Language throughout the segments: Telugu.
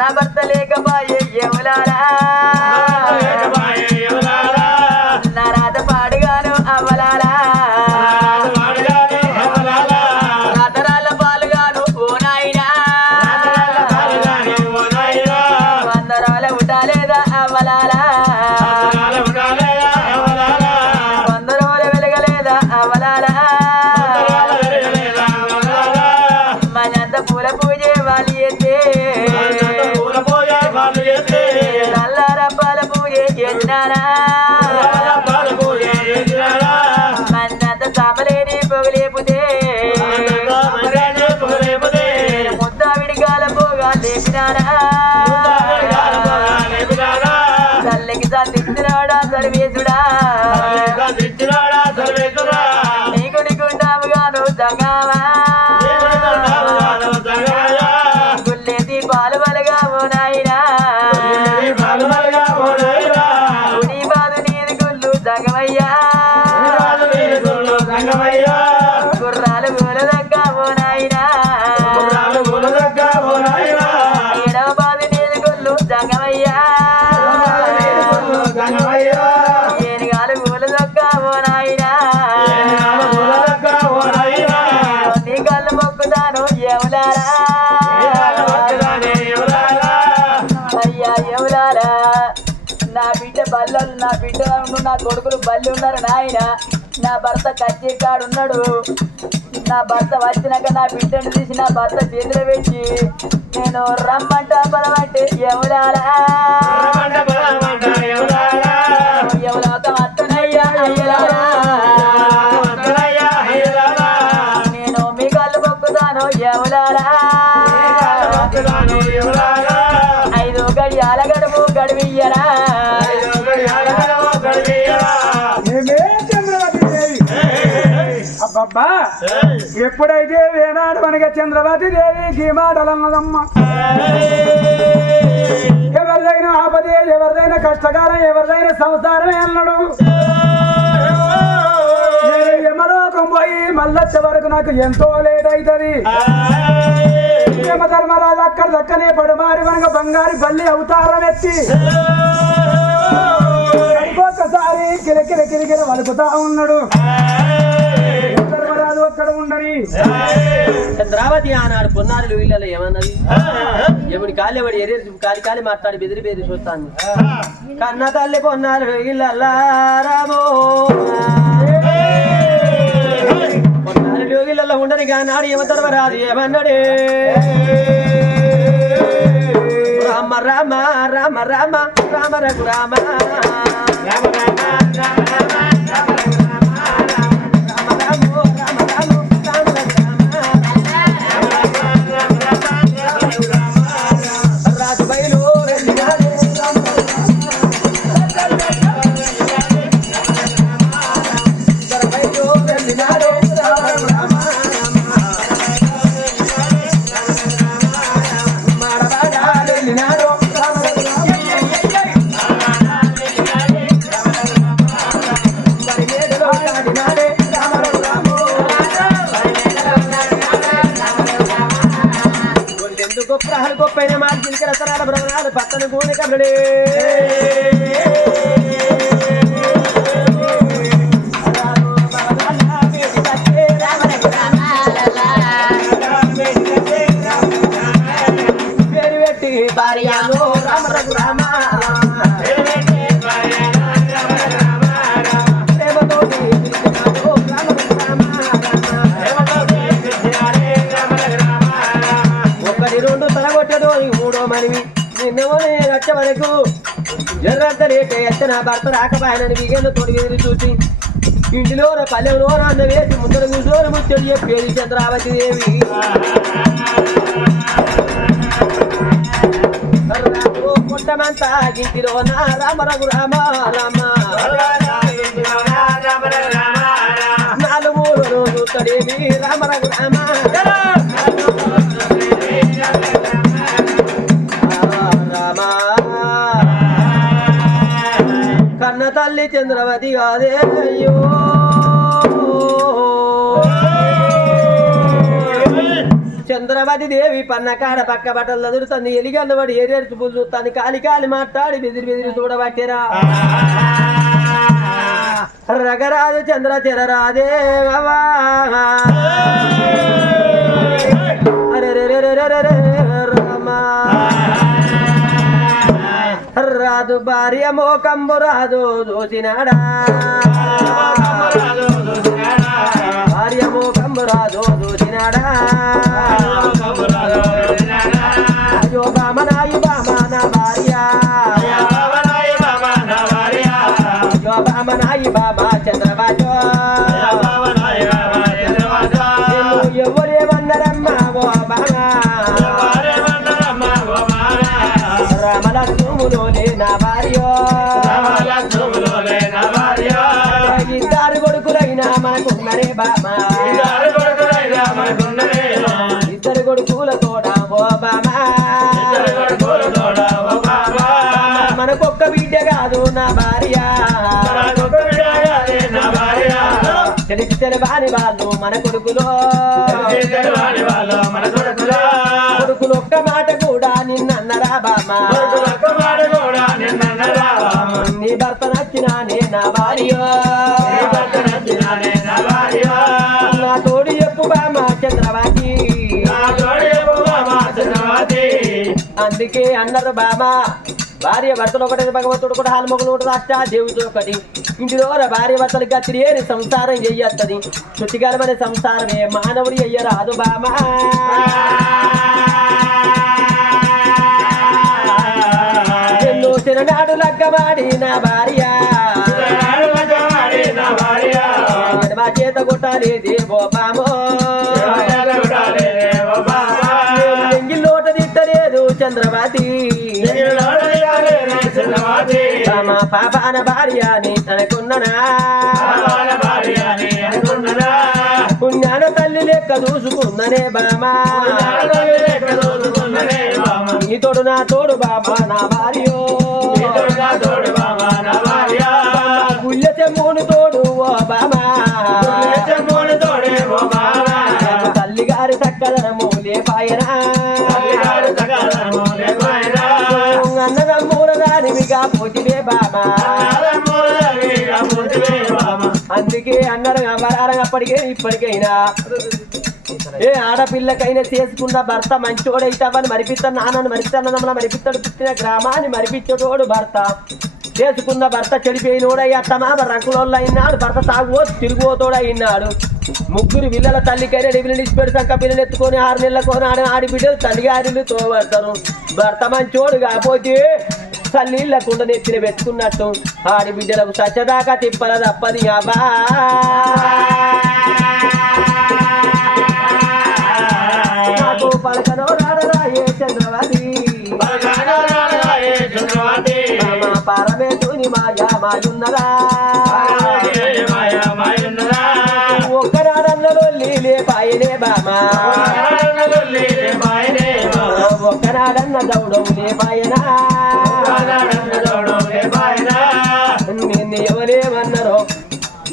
నా భర్త లేకపాయే ఎవలారా నా రాత పాడుగాను అవ్వలారా రాతరాళ్ళ పాలుగాను ఓ నాయనా వందరాల ఉటాలేదా అవ్వలారా వందరోల వెలగలేదా అవ్వలారా మనంత పూల పూజే వాళ్ళు ఎత్తే నల్లార పాల పూజే చేసినారా మన్నంత సామలేని పొగలేపుతే ముద్దావిడిగాల పోగా లేపినారా తల్లికి సందిస్తున్నాడా సర్వేశుడా నీకు నీకుంటావుగాను సంగావా గుళ్ళేసి పాలు బలగా ఓ నాయనా నీ బాధ నీది గుళ్ళు సంగమయ్యా గుర్రాలు గోల దగ్గ ఓ నాయనా ఎడవ బాధ నీది గుళ్ళు సంగమయ్యా ఏనుగాలు గోల దగ్గ ఓ నాయనా నీ కళ్ళు మొక్కుతాను ఎవలారా అయ్యా ఎవలారా నా బిడ్డ బల్లలు నా బిడ్డ నా కొడుకులు బల్లి ఉన్నారు నాయన నా భర్త కచ్చి కాడున్నాడు నా భర్త వచ్చినాక నా బిడ్డను తీసి నా భర్త చేతిలో పెట్టి నేను రమ్మంట బలమంటే ఎవలారా ఎవలాక అత్తనయ్యా అయ్యలారా నేను మీ కళ్ళు మొక్కుతాను ఎవలారా 5 గడియాల గడువు గడివియ్యరా అబ్బబ్బా ఎప్పుడైతే వేనాడు మనకి చంద్రవతి దేవికి మాటలన్నదమ్మ ఎవరిదైనా ఆపదే ఎవరిదైనా కష్టకాలం ఎవరిదైనా సంసారమే అన్నాడు నేను యమలోకం పోయి మళ్ళొచ్చే వరకు నాకు ఎంతో లేట్ అవుతుంది యమధర్మరాజు అక్కడ దక్కనే పడమారి మనకు బంగారు బల్లి అవతారం ఎత్తి ఒక్కసారి కిలకిల కిలకిల వలుకుతా ఉన్నాడు ధర్మరాజు అక్కడ ఉండని చంద్రావతి ఆనాడు పొన్నారులు వీళ్ళలో ఏమన్నది ఎముడి కాళ్ళెవడి ఎరే కాలి కాలి మాట్లాడి బెదిరి బెదిరి చూస్తాను కన్న తల్లి పొన్నారు వీళ్ళల్లారామో పొన్నారులు వీళ్ళలో ఉండని కానాడు యమధర్మరాజు ఏమన్నాడే రామ రామ రామ రామ రామ రఘు రామ రాజు బయలు గొప్ప గొప్పైన మాట చిలికల తరాల భ్రమణాలు పక్కన గూనె కబడే పేరు పెట్టి భార్యను రామ రఘు రామ ప్రేమతోటి రామ రఘు రామ ఒకటి 2 తలగొట్టదో 3వ మనివి నిన్నెవో రచ్చ వరకు జర్రంత రేటే ఎత్తన భర్త రాకపోయానని బిగేను తోడి ఎదురు చూసి ఇంటిలో పల్లెలో అన్న వేసి ముందర కూర్చొని ముచ్చడి చెప్పేది చంద్రావతి దేవి పుట్టమంతా ఇంటిలో నా రామ రఘు రామ రామ 4 రోజు తడేవి రామ రఘు రామ కన్న తల్లి చంద్రవతి కాదే అయ్యో చంద్రవతి దేవి పన్నకాడ పక్క బట్టలు చదువుతుంది ఎలిగన్న వాడు ఏరేడు పువ్వులు చూస్తాను కాలి కాలి మాట్లాడి బెదిరి బెదిరి చూడబట్టేరా రగరాజు చంద్ర చెరరాదే రాదు భార్య మోకంబు రాదు చూసినాడా భార్య మోకంబు రాదు చూసినాడా అయ్యో బామనాయి బామన భార్య అయ్యో బామనాయి బాబా చంద్రబాజో ఎవరేమన్నారమ్మా ఓ బాగా రామలక్ష్ములోనే నా భార్య ఇద్దరు కొడుకులైనా మనకున్నరే బామా ఇద్దరు కొడుకుల తోడ ఓ బామా మనకొక్క బిడ్డ కాదు నా భార్య తెలిసి తెలవాని వాళ్ళు మన కొడుకులో కొడుకులు ఒక్క మాట కూడా నిన్నరా బామా నీ భర్త నచ్చినానే నా భార్య నా తోడు చెప్పు బామా చంద్రవతి అందుకే అన్నారు బామా భార్య భర్తలు ఒకటి భగవంతుడు కూడా హాల్మొగలు ఒకటి అష్టా దేవుడు ఒకటి ఇంటిలో భార్య భర్తలు గతిరి అని సంసారం చెయ్యత్తది శుచికరమైన సంసారమే మానవుడు అయ్యరాదు బామా ఎన్నో చిరనాడు లగ్గమాడి నా భార్య మా చేత కొట్టాలేదే ఓ బామో ఎంగిల్లోట తిట్టలేదు చంద్రవతి మా పాపాన భార్య అని అనుకున్ననా పుణ్యాన తల్లి లెక్క చూసుకున్ననే బామా నీ తోడు నా తోడు బాబా నా భార్యో గుళ్ళ చెమ్మూను తోడు ఓ బామా తల్లి గారి చక్కదనము లేపాయనా అన్నదమ్ముల దానివిగా పోతివే బామా అందుకే అన్నారు అప్పటికే ఇప్పటికైనా ఏ ఆడపిల్లకైనా చేసుకున్న భర్త మంచోడైతావని మరిపిస్తాను నాన్నని మరిపిస్తాను మరిపిస్తాడు పుట్టిన గ్రామాన్ని మరిపించేటోడు భర్త చేసుకున్న భర్త చెడిపోయినోడయ్యా మామ రంకులోళ్ళు అయినాడు భర్త తిరుగుతోడు అయినాడు ముగ్గురు పిల్లల తల్లికైనా డివిలు పెడతాక పిల్లలు ఎత్తుకొని 6 నెలల కోనాడు ఆడి బిడ్డలు తల్లిగారిలు తోబడతారు భర్త మంచోడు కాకపోతే తల్లిళ్ళకుండా నెత్తిన పెట్టుకున్నట్టు ఆడి బిడ్డలకు సచ్చదాకా తిప్పల తప్పది అబ్బా పలకనో రాడరాయే చంద్రవతి పరమేశుని మాయా మాయున్నరా ఒక్కనాడన్నలో లీలే పాయనే బామా ఒక్కనాడన్న దౌడవు లేపాయనా నిన్ను ఎవరేమన్నారో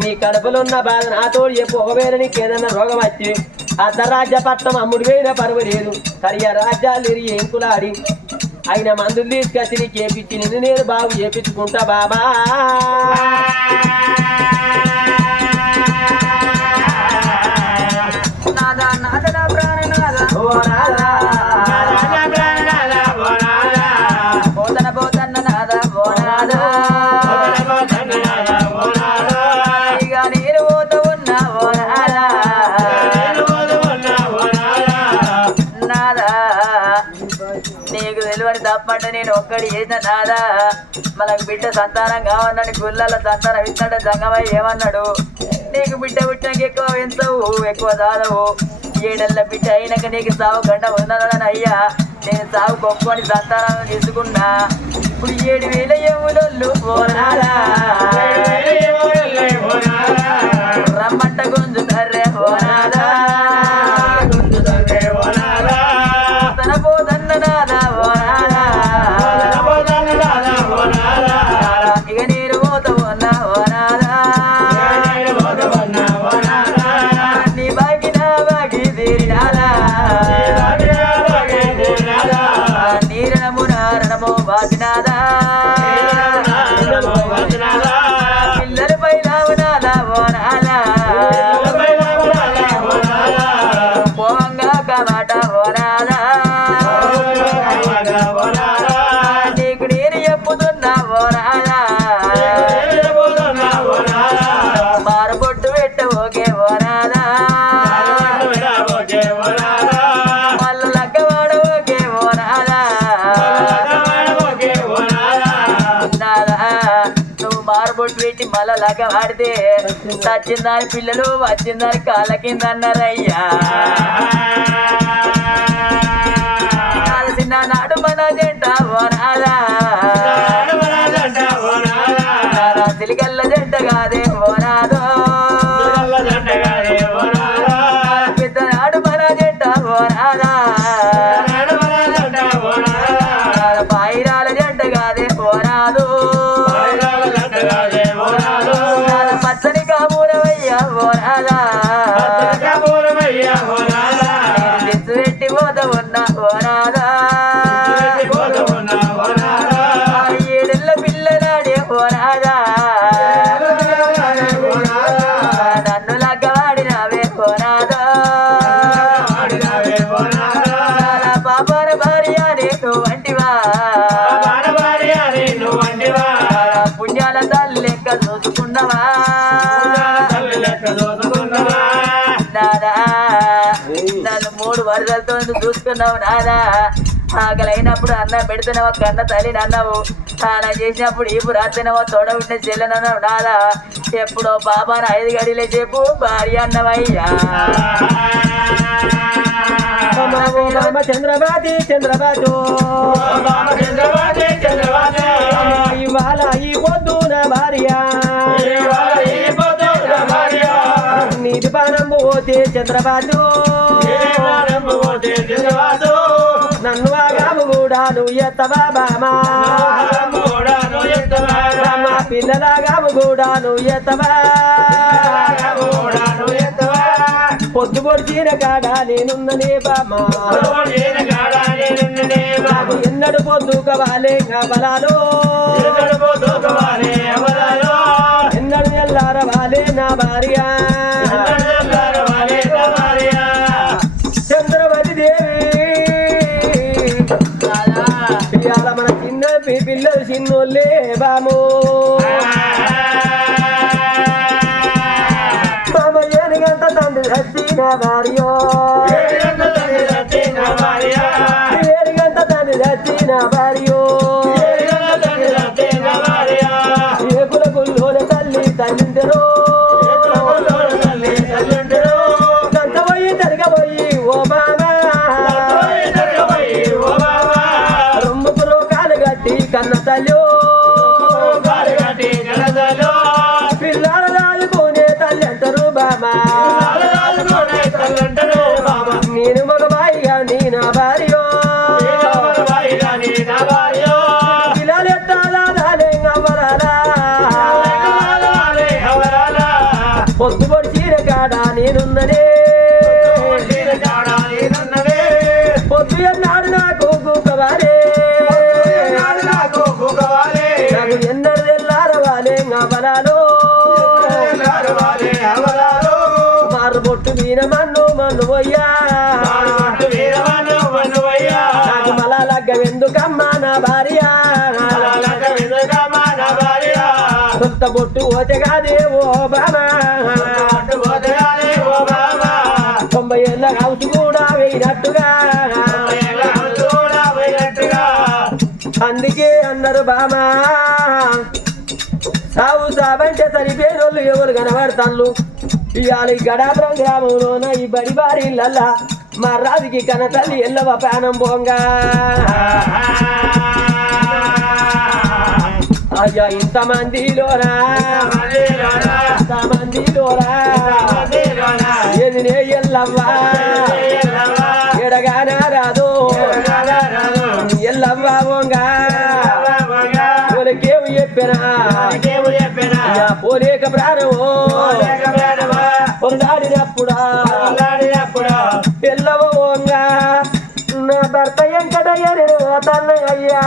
నీ కడుపులున్న బాధ నాతోడు చెప్పు ఒకవేళ నీకేదన్నా రోగం వచ్చి అర్ధరాజ్య పట్నం అమ్ముడు వేయిన పర్వాలేదు కరియా రాజ్యాలు ఎరిగి ఎంకులాడి ఆయన మందులు తీసుకొచ్చి నీకు చేపించి నిన్ను నేను బాగు చేపించుకుంటా బాబా నాదా నాదన ప్రాణనాద ఓ నాదా పోతన పోతన్న నాద ఓ నాదా ఇక నేను పోతూ ఉన్నా ఓ నాదా నాదా నీకు తెలివని తప్పంటే నేను ఒక్కడి చేసిన నాదా మనకు బిడ్డ సంతానం కావన్నాడు గుళ్ళల్లో సంతానం ఇస్తాడు జంగమై ఏమన్నాడు నీకు బిడ్డ పుట్టినాక ఎక్కువ పెంచవు ఎక్కువ దాదవు 7 నెలల బిడ్డ అయినాక నీకు సాగు గంట ఉన్నదని అయ్యా నేను సాగు గొప్పని సంతానాన్ని తీసుకున్నా ఇప్పుడు 7,000 ఎములొల్లు పోనారా రమ్మంట గుంజుతారే పోనారా తన పోదన్న నాదా పోనారా ఇక నేను పోతా ఉన్నా పోనారా నీ బాగి నా బాగి తీరినారా మళ్ళా లగ్గ వాడితే సచ్చిందాని పిల్లలు వచ్చిందాని కాళ్ళ కింద అన్నారయ్యా చిన్న నాడు మన జంట ఓనాదా సిలిగల్ల జంట కాదే ఓనాదో పెద్ద నాడు మన జంట ఓనాదా పాయిరాల జంట కాదే ఓనాదు పచ్చని కాబూరవయ్యా ఓనాదా తెచ్చు పెట్టి పోత ఉన్న ఓనాదా ఏడెళ్ళ పిల్లనాడే ఓనాదా నన్ను లగ్గవాడినవే ఓనాదా పాపాన భార్య నేను వంటివా పుణ్యాల తల్లి లెక్క చూసుకున్నవా నాదా నన్ను 3 వరదలతో చూసుకున్నావు నాదా ఆకలైనప్పుడు అన్న పెడుతున్నావా కన్న తల్లిని అన్నావు స్నానం చేసినప్పుడు ఈపు రాత్రినవా తోడ ఉంటే చెల్లెనన్నావు నాదా ఎప్పుడో పాపాన 5 గడిలే చెప్పు భార్య అన్నవయ్యా చంద్రబాతి ఇవాళ ఈ పొద్దున భార్య నీటి పానం పోతే చంద్రబాతు నన్ను ఆగాము కూడా నువ్వు ఎత్తవా బామా పిల్లలాగాము కూడా నువ్వు ఎత్తవా పొద్దు పొడిచిన కాడ నేనున్ననే బామా ఎన్నడు పొద్దు కవాలే బలాలు ఎన్నడు ఎల్లారవాలే నా భార్య చంద్రవతి దేవి ఇవాళ మన చిన్న పిల్లలు చిన్నోళ్ళే బాము మామ ఏనుగంట తండ్రి చచ్చిన భార్యో ఏనుగంట తండ్రి చచ్చిన భార్యో ఏకుల గుల్లోన తల్లి తల్లింటరో దంతపోయి జరగబోయి ఓ మామా రొమ్ముకు రోకాలు గట్టి కన్న తల్లి పిల్లలు రాదుకునే తల్లి అంటారు బామా నేను మగబాయిగా నీ నా భార్యో పిల్లలు ఎట్టాలాలే పొద్దు పొడిచిన కాడ నేనున్ననే పొద్దు ఎన్నాడు నాకు కూకవాలే నాకు ఎన్నడు తెల్లారవాలే బలాలు మారు బొట్టు మీన మన్ను పోయ్యా నాకు మళ్ళా లగ్గం ఎందుకమ్మా నా భార్య కొత్త బొట్టు పోతే కాదే ఓ బామా 90 ఏళ్ళ హౌస్ కూడా వేయినట్టుగా అందుకే అన్నారు బామా సావు సాబంటే సరిపోయినోళ్ళు ఎవరు కనబడతాళ్ళు ఇవాళ ఈ గడాపురం గ్రామంలోన ఈ బడి బారిళ్ళల్లా మా రాజుకి కన తల్లి ఎల్లవ ప్రాణం పోంగా అయ్యా ఇంతమందిలోనా ఎదినే ఎల్లవ్వా ఎడగానా రాదు ఎల్లవ్వా పోంగా పోలేకేవు చెప్పినా పోలేక ప్రాణమో పొందాడినప్పుడా ఎల్లవోంగా నా భర్త ఎంకటయ్యను తన్నయ్యా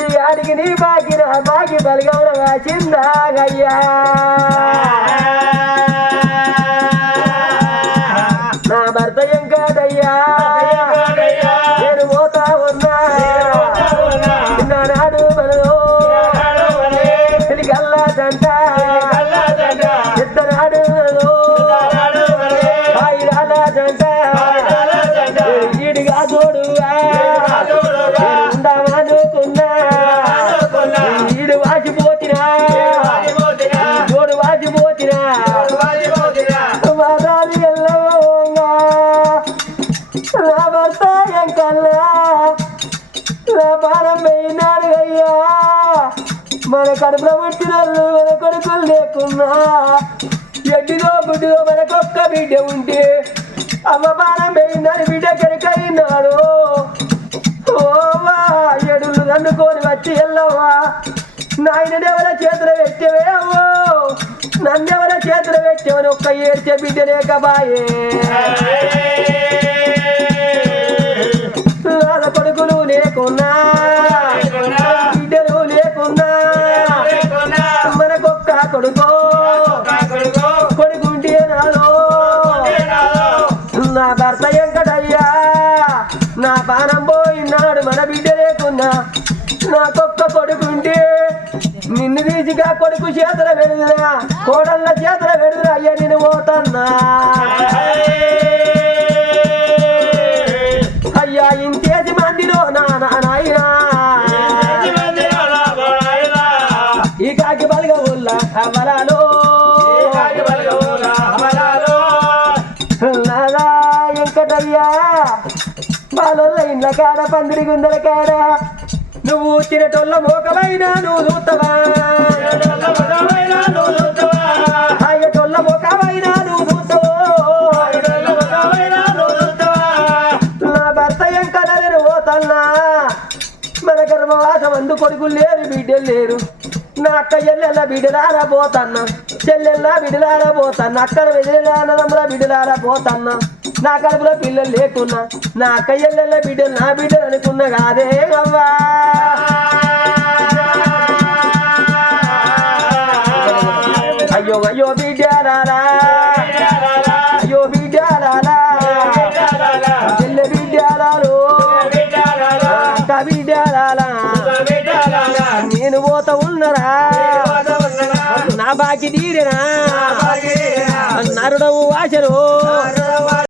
ఈ ఆడికి నీ బాకి బలిగౌడగా చిందాగయ్యా నా భర్త ఎంకటయ్యా నేను పోతా ఉన్నా నాడు మనలో పిలిగల్లా దంట ఇద్దనాడు ఈడిగా తోడుగా ఉండమనుకున్నా ఈడు వాసిపోతినా నా భర్త ఎంకల్లా నా పానం పోయినాడు అయ్యా మన కడుపులో పుట్టిన మన కొడుకులు లేకున్నా ఎడ్డిదో గుడ్డిదో మనకొక్క బిడ్డ ఉంటే అమ్మ పానం పోయిందని బిడ్డ కెరకైనాడు ఓవా ఎడులు దండుకొని వచ్చి వెళ్ళవా నాయనెవర చేతులు పెట్టవే అవ్వో నన్నెవర చేతులు పెట్టవని ఒక్క ఏడ్చే బిడ్డ లేక బాయే నాద కొడుకులు లేకున్నా బిడ్డలు లేకున్నా మనకొక్క కొడుకో కొడుకుంటే నాలో నా భర్త వెంకటయ్యా నా పానం పోయినాడు మన బిడ్డ లేకున్నా నాకొక్క కొడుకుంటే నిన్ను తీసిగా కొడుకు చేతుల పెడుదురా కోడళ్ళ చేతుల పెడుదురా అయ్యా నేను పోతన్నా అయ్యా ఇంతేసి మందిలో నాయనా ఈ కాకి బలిగ ఊళ్ళ అమరాలో నాదా వెంకటయ్యా బాలొల్ల ఇండ్ల కాడ పందిరి గుందల కాడ నువ్వు తినటోళ్ళ మోకమైనా నువ్వు చూస్తావా ఆయటోళ్ళ మోకమైనా నువ్వు చూస్తావా నా భర్త ఎంకన్నా నేను పోతన్నా మన గర్భవాసం అందు కొడుకులు లేరు బిడ్డలు లేరు నా అక్క ఎల్లెల్ల బిడ్డలారా పోతన్నా చెల్లెల్లా బిడ్డలారా పోతన్నా అక్కడ వెదిలేనదమ్ముల బిడ్డలారా పోతన్నా నా కడుపులో పిల్లలు లేకున్నా నా అక్క ఎల్లెల్ల బిడ్డలు నా బిడ్డలు అనుకున్నా కాదే అవ్వా అయ్యో అయ్యో బిడ్డారా అయ్యో బిడ్డారా చెల్లె బిడ్డారాలు అక్క బిడ్డారా నేను పోతా ఉన్నరా నా బాకి తీరేనా నరుడవు ఆశరు